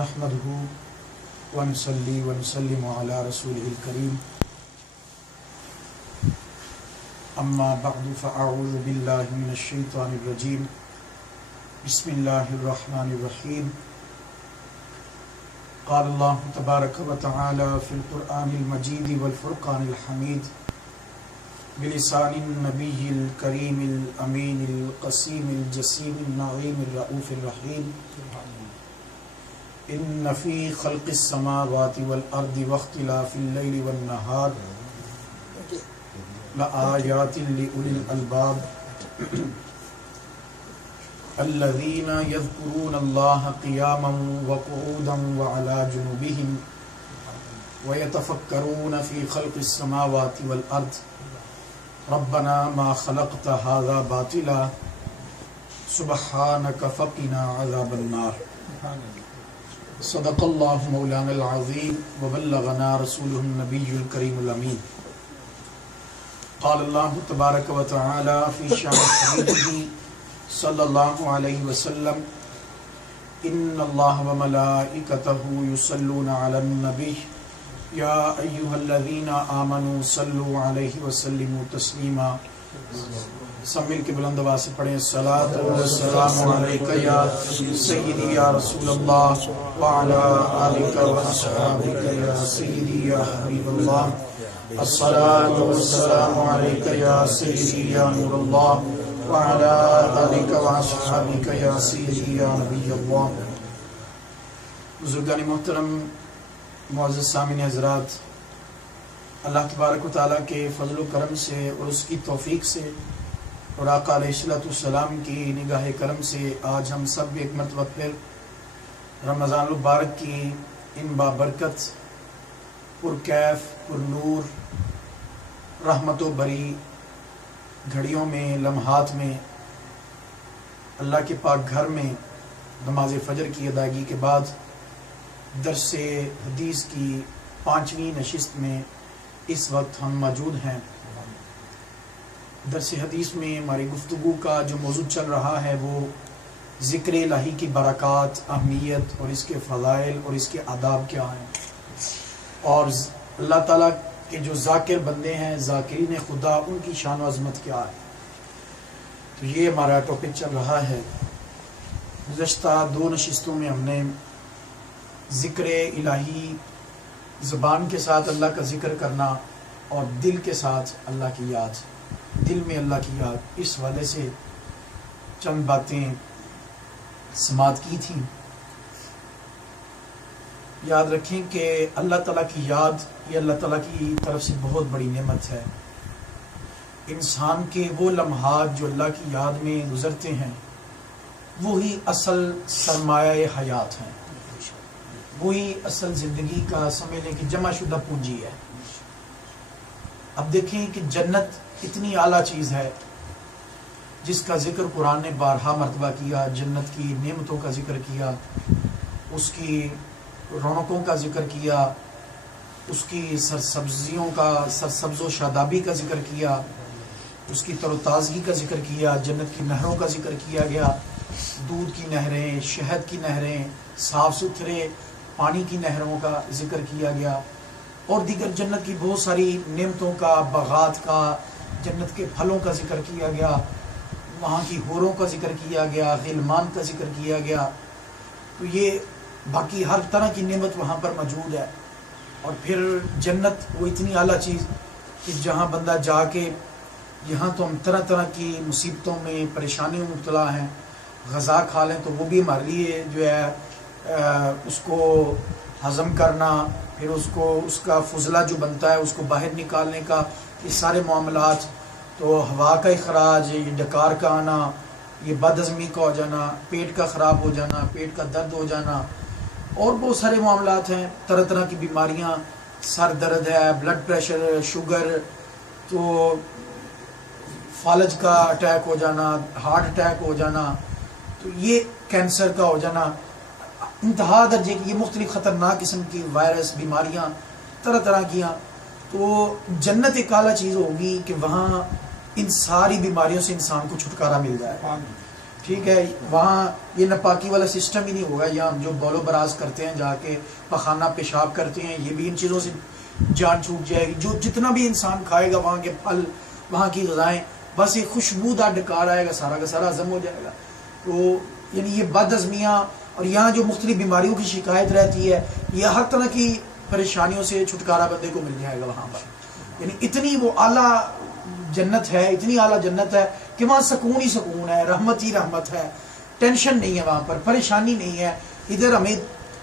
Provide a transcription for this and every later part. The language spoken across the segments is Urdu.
نحمده ونصلي ونسلم على رسوله الكريم اما بعد فاعوذ بالله من الشيطان الرجيم بسم الله الرحمن الرحيم قال الله تبارك وتعالى في القرآن المجيد والفرقان الحميد بلسان النبي الكريم الأمين القسيم الجسيم النعيم الرؤوف الرحيم إن في خلق السماوات والأرض واختلاف الليل والنهار لآيات لأولي الألباب الذين يذكرون الله قياما وقعودا وعلى جنوبهم ويتفكرون في خلق السماوات والأرض ربنا ما خلقت هذا باطلا سبحانك فقنا عذاب النار صدق الله مولانا العظيم وبلغنا رسوله النبي الكريم الأمين قال الله تبارك وتعالى في شأن حبيبه صلى الله عليه وسلم إن الله وملائكته يصلون على النبي يا أيها الذين آمنوا صلوا عليه وسلموا تسليما سمل کے بلند آواز سے پڑھیں الصلاة والسلام علیک یا سیدی یا رسول اللہ وعلى آلک واصحابک یا سیدی یا حبیب اللہ الصلاة والسلام علیک یا سیدی یا نور اللہ وعلى آلک واصحابک یا سیدی یا نبی اللہ. بزرگان محترم، معزز سامعین حضرات، اللہ تبارک و تعالیٰ کے فضل و کرم سے اور اس کی توفیق سے اور آقا علیہ الصلوۃ والسلام کی نگاہ کرم سے آج ہم سب ایک مرتبہ پھر رمضان المبارک کی ان بابرکت پرکیف پرنور رحمت و بری گھڑیوں میں، لمحات میں اللہ کے پاک گھر میں نماز فجر کی ادائیگی کے بعد درس حدیث کی 5ویں نشست میں اس وقت ہم موجود ہیں. درس حدیث میں ہماری گفتگو کا جو موضوع چل رہا ہے وہ ذکر الہی کی برکات، اہمیت اور اس کے فضائل اور اس کے آداب کیا ہیں، اور اللہ تعالیٰ کے جو ذاکر بندے ہیں، ذاکرین خدا، ان کی شان و عظمت کیا ہے. تو یہ ہمارا ٹاپک چل رہا ہے. گزشتہ 2 نشستوں میں ہم نے ذکر الہی، زبان کے ساتھ اللہ کا ذکر کرنا اور دل کے ساتھ اللہ کی یاد، دل میں اللہ کی یاد، اس والے سے چند باتیں سماعت کی تھی. یاد رکھیں کہ اللہ تعالیٰ کی یاد یہ اللہ تعالیٰ کی طرف سے بہت بڑی نعمت ہے. انسان کے وہ لمحات جو اللہ کی یاد میں گزرتے ہیں وہی اصل سرمایہ حیات ہیں، وہی اصل زندگی کا سمجھ لیں کہ جمع شدہ پونجی ہے. اب دیکھیں کہ جنت اتنی اعلیٰ چیز ہے جس کا ذکر قرآن نے بارہا مرتبہ کیا. جنت کی نعمتوں کا ذکر کیا، اس کی رونقوں کا ذکر کیا، اس کی سرسبزیوں کا، سرسبز و شادابی کا ذکر کیا، اس کی تر و تازگی کا ذکر کیا، جنت کی نہروں کا ذکر کیا گیا، دودھ کی نہریں، شہد کی نہریں، صاف ستھرے پانی کی نہروں کا ذکر کیا گیا، اور دیگر جنت کی بہت ساری نعمتوں کا، باغات کا، جنت کے پھلوں کا ذکر کیا گیا، وہاں کی حوروں کا ذکر کیا گیا، غلمان کا ذکر کیا گیا. تو یہ باقی ہر طرح کی نعمت وہاں پر موجود ہے. اور پھر جنت وہ اتنی اعلیٰ چیز کہ جہاں بندہ جا کے، یہاں تو ہم طرح طرح کی مصیبتوں میں، پریشانیوں میں مبتلا ہیں، غذا کھا لیں تو وہ بھی ہمارے لیے جو ہے اس کو ہضم کرنا، پھر اس کو اس کا فضلہ جو بنتا ہے اس کو باہر نکالنے کا، یہ سارے معاملات، تو ہوا کا اخراج، یہ ڈکار کا آنا، یہ بد ہضمی کا ہو جانا، پیٹ کا خراب ہو جانا، پیٹ کا درد ہو جانا، اور بہت سارے معاملات ہیں، طرح طرح کی بیماریاں، سر درد ہے، بلڈ پریشر، شوگر، تو فالج کا اٹیک ہو جانا، ہارٹ اٹیک ہو جانا، تو یہ کینسر کا ہو جانا، انتہا درجے کی یہ مختلف خطرناک قسم کی وائرس، بیماریاں طرح طرح کی. تو جنت ایک اعلیٰ چیز ہوگی کہ وہاں ان ساری بیماریوں سے انسان کو چھٹکارا مل جائے. ٹھیک ہے، وہاں یہ ناپاکی والا سسٹم ہی نہیں ہوگا، یا جو بول و براز کرتے ہیں جا کے پخانہ پیشاب کرتے ہیں، یہ بھی ان چیزوں سے جان چھوٹ جائے گی. جو جتنا بھی انسان کھائے گا وہاں کے پھل، وہاں کی غذائیں، بس ایک خوشبودار ڈکار آئے گا، سارا کا سارا ہضم ہو جائے گا. تو یعنی یہ بد ہضمیاں اور یہاں جو مختلف بیماریوں کی شکایت رہتی ہے، یہ ہر طرح کی پریشانیوں سے چھٹکارا بندے کو مل جائے گا وہاں پر. یعنی اتنی وہ اعلیٰ جنت ہے، اتنی اعلیٰ جنت ہے کہ وہاں سکون ہی سکون ہے، رحمت ہی رحمت ہے، ٹینشن نہیں ہے وہاں پر، پریشانی نہیں ہے. ادھر ہمیں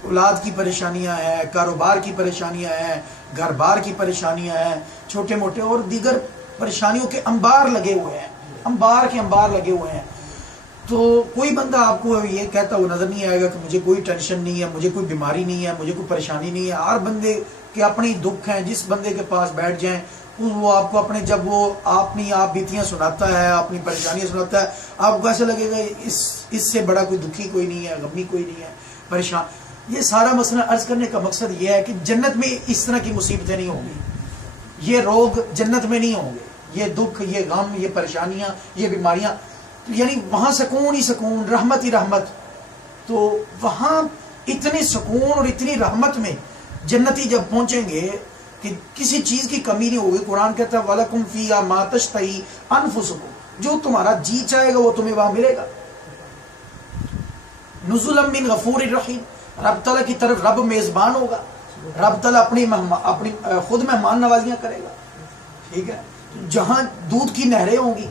اولاد کی پریشانیاں ہیں، کاروبار کی پریشانیاں ہیں، گھر بار کی پریشانیاں ہیں، چھوٹے موٹے اور دیگر پریشانیوں کے انبار لگے ہوئے ہیں، انبار کے انبار لگے ہوئے ہیں. تو کوئی بندہ آپ کو یہ کہتا وہ نظر نہیں آئے گا کہ مجھے کوئی ٹینشن نہیں ہے، مجھے کوئی بیماری نہیں ہے، مجھے کوئی پریشانی نہیں ہے. ہر بندے کے اپنے دکھ ہیں. جس بندے کے پاس بیٹھ جائیں وہ آپ کو اپنے، جب وہ اپنی آپ بیتیاں سناتا ہے، اپنی پریشانیاں سناتا ہے، آپ کو ایسا لگے گا اس سے بڑا کوئی دکھی کوئی نہیں ہے، غمی کوئی نہیں ہے، پریشان. یہ سارا مسئلہ عرض کرنے کا مقصد یہ ہے کہ جنت میں اس طرح کی مصیبتیں نہیں ہوں گی، یہ روگ جنت میں نہیں ہوں گے، یہ دکھ، یہ غم، یہ پریشانیاں، یہ بیماریاں. یعنی وہاں سکون ہی سکون، رحمت ہی رحمت. تو وہاں اتنے سکون اور اتنی رحمت میں جنتی جب پہنچیں گے کہ کسی چیز کی کمی نہیں ہوگی. قرآن کہتا ہے وَلَكُمْ فِيهَا مَا تَشْتَهِي أَنفُسُكُمْ، جو تمہارا جی چاہے گا وہ تمہیں وہاں ملے گا. نزلا من غفور الرحیم، رب تعالیٰ کی طرف رب میزبان ہوگا، رب تعالیٰ اپنی خود مہمان نوازیاں کرے گا. ٹھیک ہے، جہاں دودھ کی نہریں ہوں گی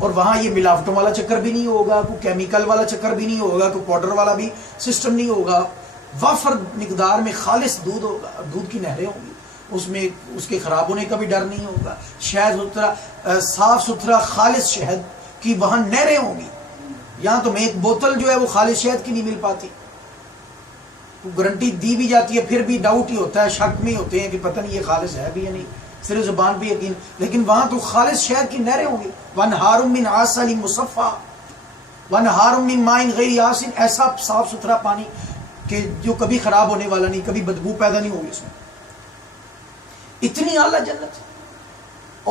اور وہاں یہ ملاوٹوں والا چکر بھی نہیں ہوگا، کوئی کیمیکل والا چکر بھی نہیں ہوگا، کوئی پاؤڈر والا بھی سسٹم نہیں ہوگا. وافر مقدار میں خالص دودھ ہوگا، دودھ کی نہریں ہوں گی، اس میں اس کے خراب ہونے کا بھی ڈر نہیں ہوگا. شہد صاف ستھرا خالص شہد کی وہاں نہریں ہوں گی. یہاں تو میں ایک بوتل جو ہے وہ خالص شہد کی نہیں مل پاتی، گارنٹی دی بھی جاتی ہے پھر بھی ڈاؤٹ ہی ہوتا ہے، شک میں ہوتے ہیں کہ پتہ نہیں یہ خالص ہے بھی یا نہیں، صرف زبان پہ یقین. لیکن وہاں تو خالص شہد کی نہریں ہوں گی. وَانْهَارٌ مِّنْ عَسَلٍ مُّصَفًّى وَانْهَارٌ مِّن مَّاءٍ غَيْرِ آسِنٍ، ایسا صاف ستھرا پانی کہ جو کبھی خراب ہونے والا نہیں، کبھی بدبو پیدا نہیں ہوگی اس میں. اتنی اعلیٰ جنت.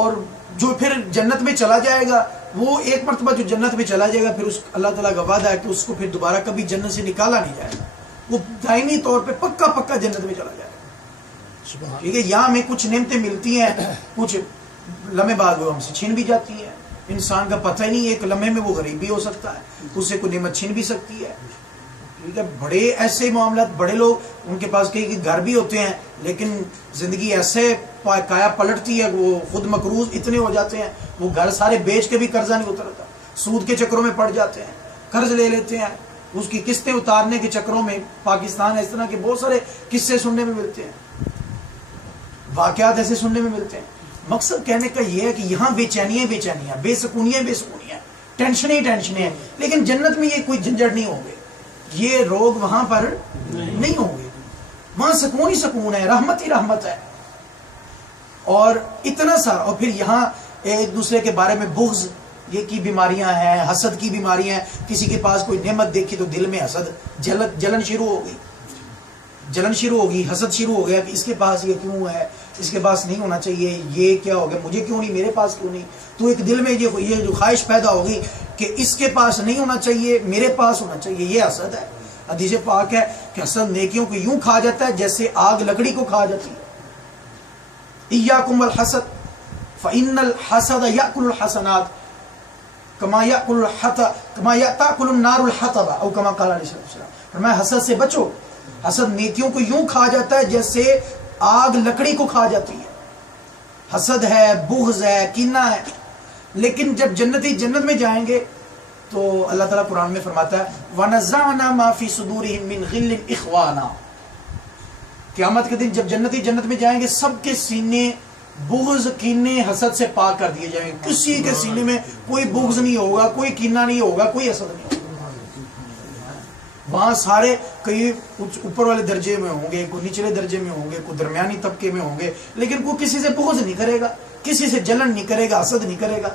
اور جو پھر جنت میں چلا جائے گا، وہ ایک مرتبہ جو جنت میں چلا جائے گا، پھر اس اللہ تعالیٰ کا وعدہ ہے کہ اس کو پھر دوبارہ کبھی جنت سے نکالا نہیں جائے گا، وہ دائمی طور پہ پکا جنت میں چلا جائے گا. ٹھیک ہے، یہاں ہمیں کچھ نعمتیں ملتی ہیں، کچھ لمحے بعد وہ ہم سے چھین بھی جاتی ہیں. انسان کا پتہ ہی نہیں، ایک لمحے میں وہ غریب بھی ہو سکتا ہے، اس سے کوئی نعمت چھین بھی سکتی ہے. ٹھیک ہے، بڑے ایسے معاملات، بڑے لوگ ان کے پاس کئی گھر بھی ہوتے ہیں لیکن زندگی ایسے کایا پلٹتی ہے، وہ خود مقروض اتنے ہو جاتے ہیں، وہ گھر سارے بیچ کے بھی قرضہ نہیں اترتا، سود کے چکروں میں پڑ جاتے ہیں، قرض لے لیتے ہیں، اس کی قسطیں اتارنے کے چکروں میں. پاکستان اس طرح کے بہت سارے قصے سننے میں ملتے ہیں، واقعات ایسے سننے میں ملتے ہیں. مقصد کہنے کا یہ ہے کہ یہاں بے چینیاں بے سکونیاں، ٹینشنیں ہیں، لیکن جنت میں یہ کوئی جھنجھٹ نہیں ہوں گے، یہ روگ وہاں پر نہیں ہوں گے. وہاں سکون ہی سکون ہے، رحمت ہی رحمت ہے. اور اتنا سا، اور پھر یہاں ایک دوسرے کے بارے میں بغض یہ کی بیماریاں ہیں، حسد کی بیماریاں ہیں. کسی کے پاس کوئی نعمت دیکھی تو دل میں حسد، جلن شروع ہو گئی، حسد شروع ہو گیا کہ اس کے پاس یہ کیوں ہے، اس کے پاس نہیں ہونا چاہیے، یہ کیا ہو گیا، مجھے کیوں نہیں، میرے پاس کیوں نہیں. تو ایک دل میں یہ جو خواہش پیدا ہوگی کہ اس کے پاس نہیں ہونا چاہیے، میرے پاس ہونا چاہیے. یہ حسد ہے. حدیث پاک ہے کہ حسد نیکیوں کو یوں کھا جاتا ہے جیسے آگ لکڑی کو کھا جاتی ہے. ایاکم والحسد فإن الحسد یأکل الحسنات کما تأکل النار الحطب او کما قال علیہ السلام. فرمایا حسد سے بچو، حسد نیکیوں کو یوں کھا جاتا ہے جیسے آگ لکڑی کو کھا جاتی ہے. حسد ہے، بغض ہے، کینہ ہے. لیکن جب جنتی جنت میں جائیں گے تو اللہ تعالیٰ قرآن میں فرماتا ہے وَنَزَعْنَا مَا فِي صُدُورِهِم مِّن غِلٍّ إِخْوَانًا. قیامت کے دن جب جنتی جنت میں جائیں گے، سب کے سینے بغض، کینے، حسد سے پاک کر دیے جائیں گے. کسی کے سینے میں کوئی بغض نہیں ہوگا، کوئی کینہ نہیں ہوگا، کوئی حسد نہیں ہوگا. وہاں سارے کئی اوپر والے درجے میں ہوں گے، کوئی نچلے درجے میں ہوں گے، کوئی درمیانی طبقے میں ہوں گے، لیکن کوئی کسی سے بغض نہیں کرے گا، کسی سے جلن نہیں کرے گا، حسد نہیں کرے گا.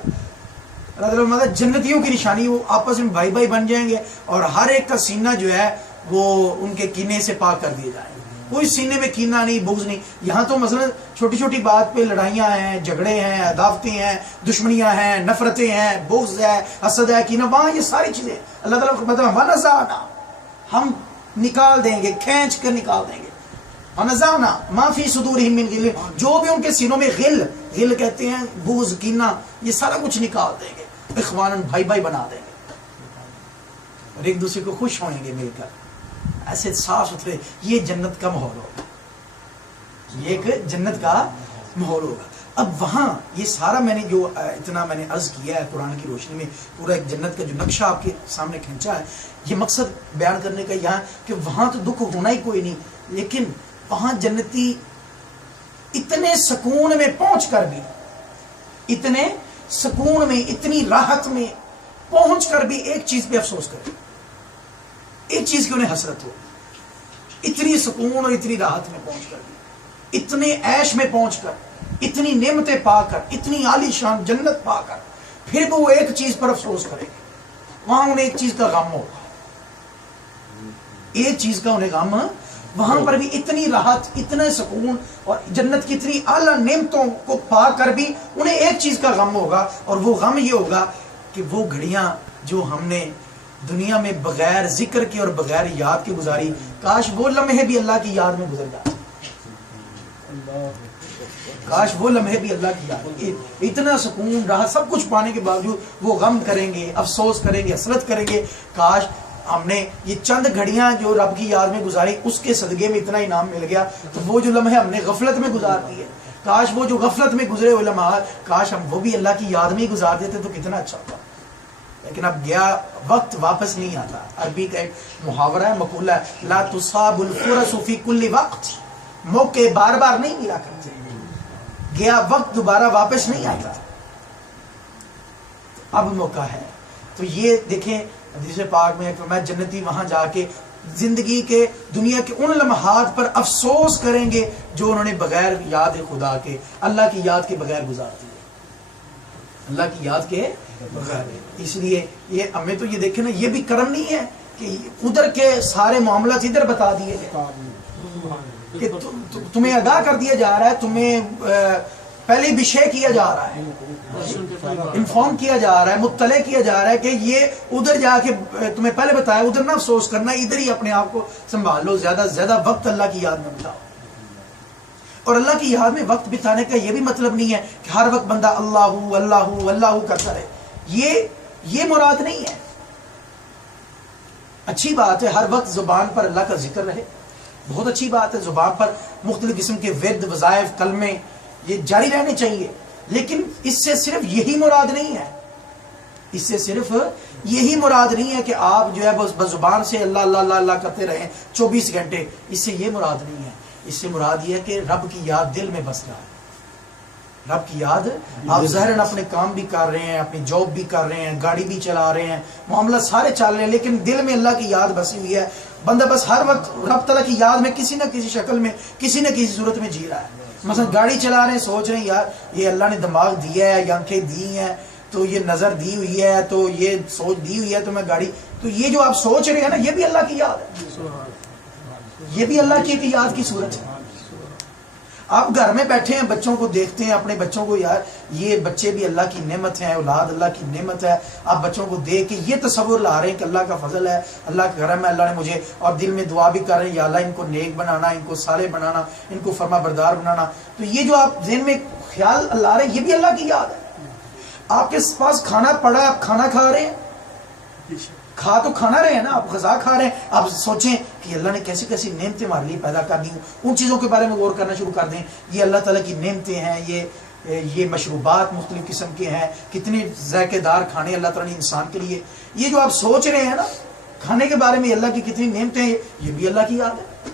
اللہ تعالیٰ جنتیوں کی نشانی، وہ آپس میں بھائی بھائی بن جائیں گے اور ہر ایک کا سینہ جو ہے وہ ان کے کینے سے پاک کر دیے جائیں گے. کوئی سینے میں کینہ نہیں، بغض نہیں. یہاں تو مثلا چھوٹی چھوٹی بات پہ لڑائیاں ہیں، جھگڑے ہیں، عداوتیں ہیں، دشمنیاں ہیں، نفرتیں ہیں، بغض ہے، حسد ہے، کینہ، وہاں یہ ساری چیزیں اللہ تعالیٰ مطلب ونزعنا، ہم نکال دیں گے، کھینچ کر نکال دیں گے. ونزعنا ما فی صدورہم من غل، جو بھی ان کے سینوں میں غل کہتے ہیں بغض، کینہ، یہ سارا کچھ نکال دیں گے. اخواناً، بھائی بھائی بنا دیں گے، اور ایک دوسرے کو خوش ہوئیں گے مل کر، ایسے صاف ستھرے. یہ جنت کا ماحول ہوگا، یہ ایک جنت کا ماحول ہوگا. اب وہاں یہ سارا میں نے جو اتنا میں نے عرض کیا ہے قرآن کی روشنی میں، پورا ایک جنت کا جو نقشہ آپ کے سامنے کھینچا ہے، یہ مقصد بیان کرنے کا یہاں کہ وہاں تو دکھ ہونا ہی کوئی نہیں، لیکن وہاں جنتی اتنے سکون میں پہنچ کر بھی، اتنے سکون میں، اتنی راحت میں پہنچ کر بھی ایک چیز پہ افسوس کرے، ایک چیز کی انہیں حسرت ہو. اتنی سکون اور اتنی راحت میں پہنچ کر بھی، اتنے عیش میں پہنچ کر، اتنی نعمتیں پا کر، اتنی عالی شان جنت پا کر، پھر بھی وہ ایک چیز پر افسوس کرے گے. وہاں انہیں ایک چیز کا غم ہوگا، ایک چیز کا انہیں غم. وہاں پر بھی اتنی راحت، اتنا سکون اور جنت کی اتنی اعلیٰ نعمتوں کو پا کر بھی انہیں ایک چیز کا غم ہوگا، اور وہ غم یہ ہوگا کہ وہ گھڑیاں جو ہم نے دنیا میں بغیر ذکر کے اور بغیر یاد کے گزاری، کاش وہ لمحے بھی اللہ کی یاد میں گزر جاتے، کاش وہ لمحے بھی اللہ کی یاد. اتنا سکون راحت سب کچھ پانے کے باوجود وہ غم کریں گے، افسوس کریں گے، حسرت کریں گے، کاش ہم نے یہ چند گھڑیاں جو رب کی یاد میں گزاری اس کے صدقے میں اتنا انعام مل گیا، تو وہ جو لمحے ہم نے غفلت میں گزار دیے، کاش وہ جو غفلت میں گزرے ہوئے لمحات، کاش ہم وہ بھی اللہ کی یاد میں ہی گزار دیتے تو کتنا اچھا ہوتا. لیکن اب گیا وقت واپس نہیں آتا. عربی کا ایک محاورہ ہے، مقولہ ہے، لا تصاب الفرص فی کل وقت، موقع بار بار نہیں ملا کرتے، گیا وقت دوبارہ واپس نہیں آتا، اب موقع ہے. تو یہ دیکھیں حدیث پاک میں فرمایا جنتی وہاں جا کے زندگی کے دنیا کے ان لمحات پر افسوس کریں گے جو انہوں نے بغیر یاد خدا کے، اللہ کی یاد کے بغیر گزار دیے، اللہ کی یاد کے بغیر. اس لیے یہ ہمیں تو یہ دیکھیں نا، یہ بھی کرم نہیں ہے کہ ادھر کے سارے معاملات ادھر بتا دیے گئے، کہ تمہیں آگاہ کر دیا جا رہا ہے، تمہیں پہلے بشے کیا جا رہا ہے، انفارم کیا جا رہا ہے، مطلع کیا جا رہا ہے کہ یہ ادھر جا کے تمہیں پہلے بتایا، ادھر نہ افسوس کرنا، ادھر ہی اپنے آپ کو سنبھال لو، زیادہ سے زیادہ وقت اللہ کی یاد میں بتاؤ. اور اللہ کی یاد میں وقت بتانے کا یہ بھی مطلب نہیں ہے کہ ہر وقت بندہ اللہ اللہ اللہ کرتا رہے، یہ مراد نہیں ہے. اچھی بات ہے ہر وقت زبان پر اللہ کا ذکر رہے، بہت اچھی بات ہے، زبان پر مختلف قسم کے ورد، وظائف، کلمے یہ جاری رہنے چاہیے، لیکن اس سے صرف یہی مراد نہیں ہے، اس سے صرف یہی مراد نہیں ہے کہ آپ جو ہے بس زبان سے اللہ اللہ اللہ اللہ کرتے رہیں 24 گھنٹے، اس سے یہ مراد نہیں ہے. اس سے مراد یہ ہے کہ رب کی یاد دل میں بس رہا ہے، رب کی یاد. آپ ظاہراً اپنے کام بھی کر رہے ہیں، اپنی جاب بھی کر رہے ہیں، گاڑی بھی چلا رہے ہیں، معاملہ سارے چل رہے ہیں، لیکن دل میں اللہ کی یاد بسی ہوئی ہے. بندہ بس ہر وقت رب تعالیٰ کی یاد میں کسی نہ کسی شکل میں، کسی نہ کسی صورت میں جی رہا ہے. مثلا گاڑی چلا رہے ہیں، سوچ رہے ہیں یار یہ اللہ نے دماغ دیا ہے، یہ آنکھیں دی ہیں، تو یہ نظر دی ہوئی ہے، تو یہ سوچ دی ہوئی ہے، تو میں گاڑی، تو یہ جو آپ سوچ رہے ہیں نا، یہ بھی اللہ کی یاد ہے، یہ بھی اللہ کی ایک یاد کی صورت ہے. آپ گھر میں بیٹھے ہیں، بچوں کو دیکھتے ہیں، اپنے بچوں کو، یار یہ بچے بھی اللہ کی نعمت ہیں، اولاد اللہ کی نعمت ہے. آپ بچوں کو دیکھ کے یہ تصور لا رہے ہیں کہ اللہ کا فضل ہے، اللہ کا کرم ہے، اللہ نے مجھے، اور دل میں دعا بھی کر رہے ہیں یا اللہ ان کو نیک بنانا، ان کو صالح بنانا، ان کو فرما بردار بنانا. تو یہ جو آپ ذہن میں خیال لا رہے ہیں، یہ بھی اللہ کی یاد ہے. آپ کے پاس کھانا پڑا ہے، آپ کھانا کھا رہے ہیں، کھا تو کھانا رہے ہیں نا، آپ غذا کھا رہے ہیں. آپ سوچیں کہ اللہ نے کیسی کیسی نعمتیں ہمارے لیے پیدا کر دی ہوں، ان چیزوں کے بارے میں غور کرنا شروع کر دیں. یہ اللہ تعالیٰ کی نعمتیں ہیں، یہ مشروبات مختلف قسم کے ہیں، کتنے ذائقے دار کھانے اللہ تعالیٰ نے انسان کے لیے. یہ جو آپ سوچ رہے ہیں نا کھانے کے بارے میں، اللہ کی کتنی نعمتیں ہیں، یہ بھی اللہ کی یاد ہے.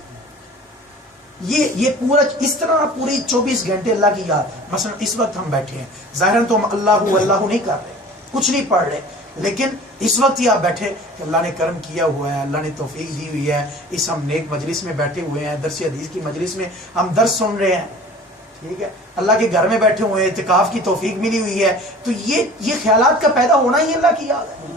یہ پورا اس طرح پوری 24 گھنٹے اللہ کی یاد. مثلا اس وقت ہم بیٹھے ہیں، ظاہراً تو ہم اللہ اللہ نہیں کر رہے، کچھ نہیں پڑھ رہے، لیکن اس وقت ہی آپ بیٹھے کہ اللہ نے کرم کیا ہوا ہے، اللہ نے توفیق دی ہوئی ہے، اس ہم نیک مجلس میں بیٹھے ہوئے ہیں، درس حدیث کی مجلس میں ہم درس سن رہے ہیں، ٹھیک ہے، اللہ کے گھر میں بیٹھے ہوئے ہیں، اعتکاف کی توفیق ملی ہوئی ہے. تو یہ خیالات کا پیدا ہونا ہی اللہ کی یاد ہے.